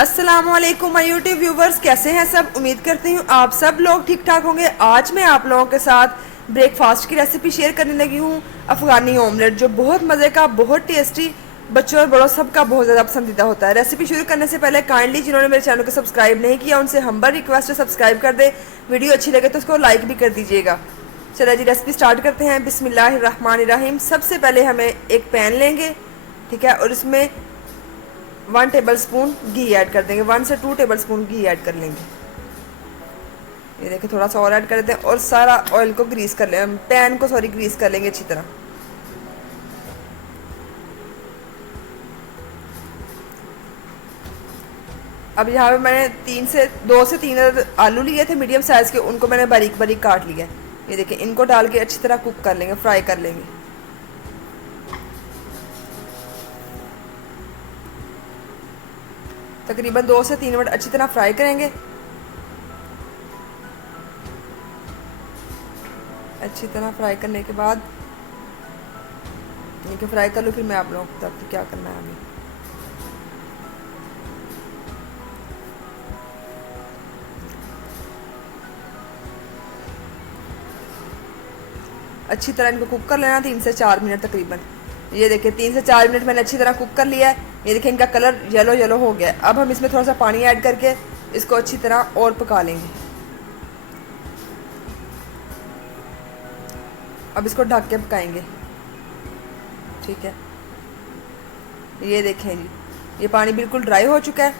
अस्सलामुअलैकुम my YouTube viewers, कैसे हैं सब। उम्मीद करती हूँ आप सब लोग ठीक ठाक होंगे। आज मैं आप लोगों के साथ ब्रेकफास्ट की रेसिपी शेयर करने लगी हूँ। अफ़गानी ऑमलेट, जो बहुत मज़े का, बहुत टेस्टी, बच्चों और बड़ों सबका बहुत ज़्यादा पसंदीदा होता है। रेसिपी शुरू करने से पहले काइंडली जिन्होंने मेरे चैनल को सब्सक्राइब नहीं किया उनसे हम्बल रिक्वेस्ट है सब्सक्राइब कर दे। वीडियो अच्छी लगे तो उसको लाइक भी कर दीजिएगा। चलिए जी, रेसिपी स्टार्ट करते हैं। बिस्मिल्लाहिर्रहमानिर्रहीम। सबसे पहले हमें एक पैन लेंगे, ठीक है, और इसमें 1 टेबल स्पून घी ऐड कर देंगे। 1 से 2 टेबल स्पून घी ऐड कर लेंगे। ये देखिए, थोड़ा सा और ऐड कर देते हैं और सारा ऑयल को ग्रीस कर लें, पैन को ग्रीस कर लेंगे अच्छी तरह। अब यहाँ पे मैंने 2 से 3 आलू लिए थे मीडियम साइज़ के, उनको मैंने बारीक बारीक काट लिया है। ये देखिए, इनको डाल के अच्छी तरह कुक कर लेंगे, फ्राई कर लेंगे। तकरीबन 2 से 3 मिनट अच्छी तरह फ्राई करेंगे। अच्छी तरह फ्राई करने के बाद इनको फ्राई कर लूँ, फिर मैं आप लोगों को बताती हूँ क्या करना है अभी। अच्छी तरह इनको कुक कर लेना 3 से 4 मिनट तकरीबन। ये देखिए, 3 से 4 मिनट मैंने अच्छी तरह कुक कर लिया है। ये देखिए, इनका कलर येलो येलो हो गया है। अब हम इसमें थोड़ा सा पानी ऐड करके इसको अच्छी तरह और पका लेंगे। अब इसको ढक के पकाएंगे, ठीक है। ये देखें जी, ये पानी बिल्कुल ड्राई हो चुका है।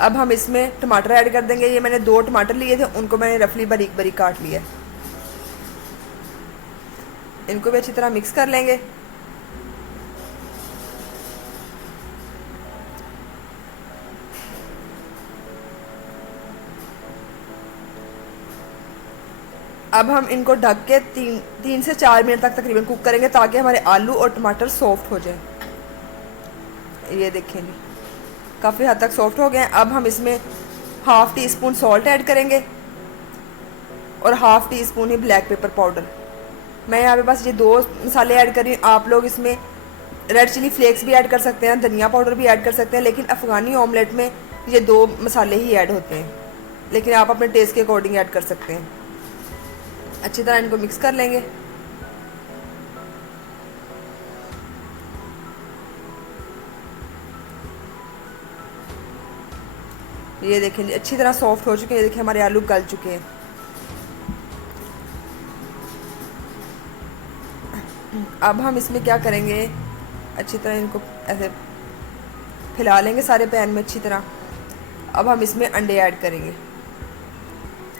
अब हम इसमें टमाटर ऐड कर देंगे। ये मैंने 2 टमाटर लिए थे, उनको मैंने रफली बारीक बारीक काट लिया है। इनको भी अच्छी तरह मिक्स कर लेंगे। अब हम इनको ढक के 3 से 4 मिनट तक तकरीबन कुक करेंगे, ताकि हमारे आलू और टमाटर सॉफ्ट हो जाए। ये देखें जी, काफ़ी हद तक सॉफ्ट हो गए हैं। अब हम इसमें half tea spoon salt add करेंगे और हाफ़ टी स्पून ही ब्लैक पेपर पाउडर। मैं यहाँ पे बस ये 2 मसाले ऐड कर रही हूँ। आप लोग इसमें रेड चिली फ्लेक्स भी ऐड कर सकते हैं, धनिया पाउडर भी ऐड कर सकते हैं, लेकिन अफ़गानी ऑमलेट में ये 2 मसाले ही ऐड होते हैं, लेकिन आप अपने टेस्ट के अकॉर्डिंग ऐड कर सकते हैं। अच्छी तरह इनको मिक्स कर लेंगे। ये देखें, अच्छी तरह सॉफ्ट हो चुके हैं। ये देखिए, हमारे आलू गल चुके हैं। अब हम इसमें क्या करेंगे, अच्छी तरह इनको ऐसे फैला लेंगे सारे पैन में अच्छी तरह। अब हम इसमें अंडे ऐड करेंगे।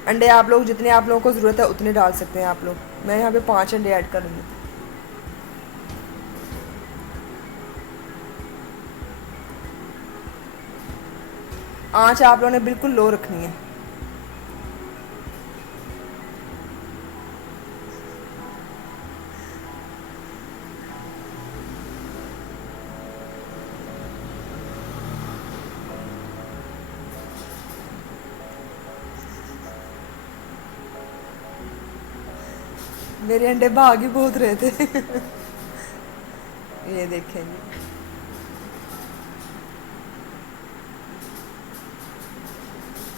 अंडे आप लोग जितने आप लोगों को ज़रूरत है उतने डाल सकते हैं आप लोग। मैं यहाँ पे 5 अंडे ऐड करूँगी। आँच आप लोगों ने बिल्कुल लो रखनी है। मेरे अंडे भाग ही बहुत रहे थे। ये देखें जी,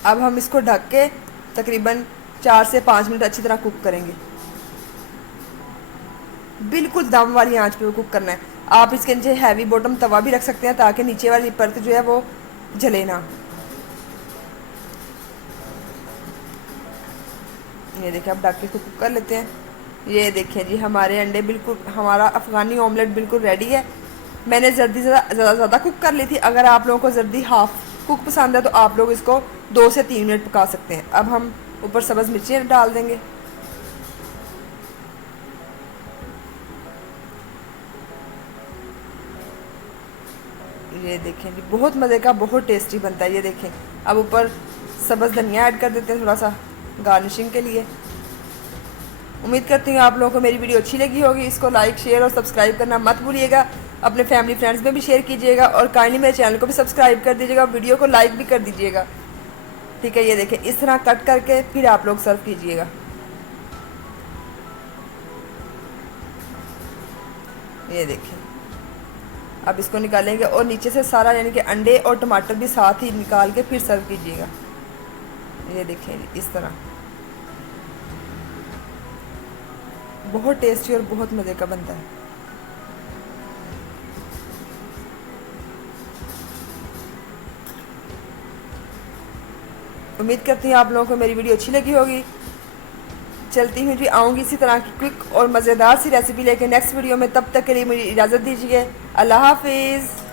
अब हम इसको ढक के तकरीबन 4 से 5 मिनट अच्छी तरह कुक करेंगे। बिल्कुल दम वाली आंच पे कुक करना है। आप इसके नीचे हैवी बॉटम तवा भी रख सकते हैं, ताकि नीचे वाली परत जो है वो जले ना। ये देखिए, अब ढक के इसको कुक कर लेते हैं। ये देखें जी, हमारे अंडे बिल्कुल, हमारा अफ़गानी ऑमलेट बिल्कुल रेडी है। मैंने जर्दी ज़्यादा कुक कर ली थी। अगर आप लोगों को जर्दी हाफ़ कुक पसंद है तो आप लोग इसको 2 से 3 मिनट पका सकते हैं। अब हम ऊपर सब्ज़ मिर्चें डाल देंगे। ये देखें जी, बहुत मज़े का, बहुत टेस्टी बनता है। ये देखें, अब ऊपर सब्ज़ धनिया ऐड कर देते हैं थोड़ा सा गार्निशिंग के लिए। उम्मीद करती हूँ आप लोगों को मेरी वीडियो अच्छी लगी होगी। इसको लाइक, शेयर और सब्सक्राइब करना मत भूलिएगा। अपने फैमिली फ्रेंड्स में भी शेयर कीजिएगा और काइंडली मेरे चैनल को भी सब्सक्राइब कर दीजिएगा। वीडियो को लाइक भी कर दीजिएगा, ठीक है। ये देखें, इस तरह कट करके फिर आप लोग सर्व कीजिएगा। ये देखें, अब इसको निकालेंगे और नीचे से सारा यानी कि अंडे और टमाटर भी साथ ही निकाल के फिर सर्व कीजिएगा। ये देखें इस तरह बहुत टेस्टी और बहुत मज़े का बनता है। उम्मीद करती हूँ आप लोगों को मेरी वीडियो अच्छी लगी होगी। चलती हूँ जी, आऊँगी इसी तरह की क्विक और मज़ेदार सी रेसिपी लेके नेक्स्ट वीडियो में। तब तक के लिए मुझे इजाज़त दीजिए। अल्लाह हाफिज़।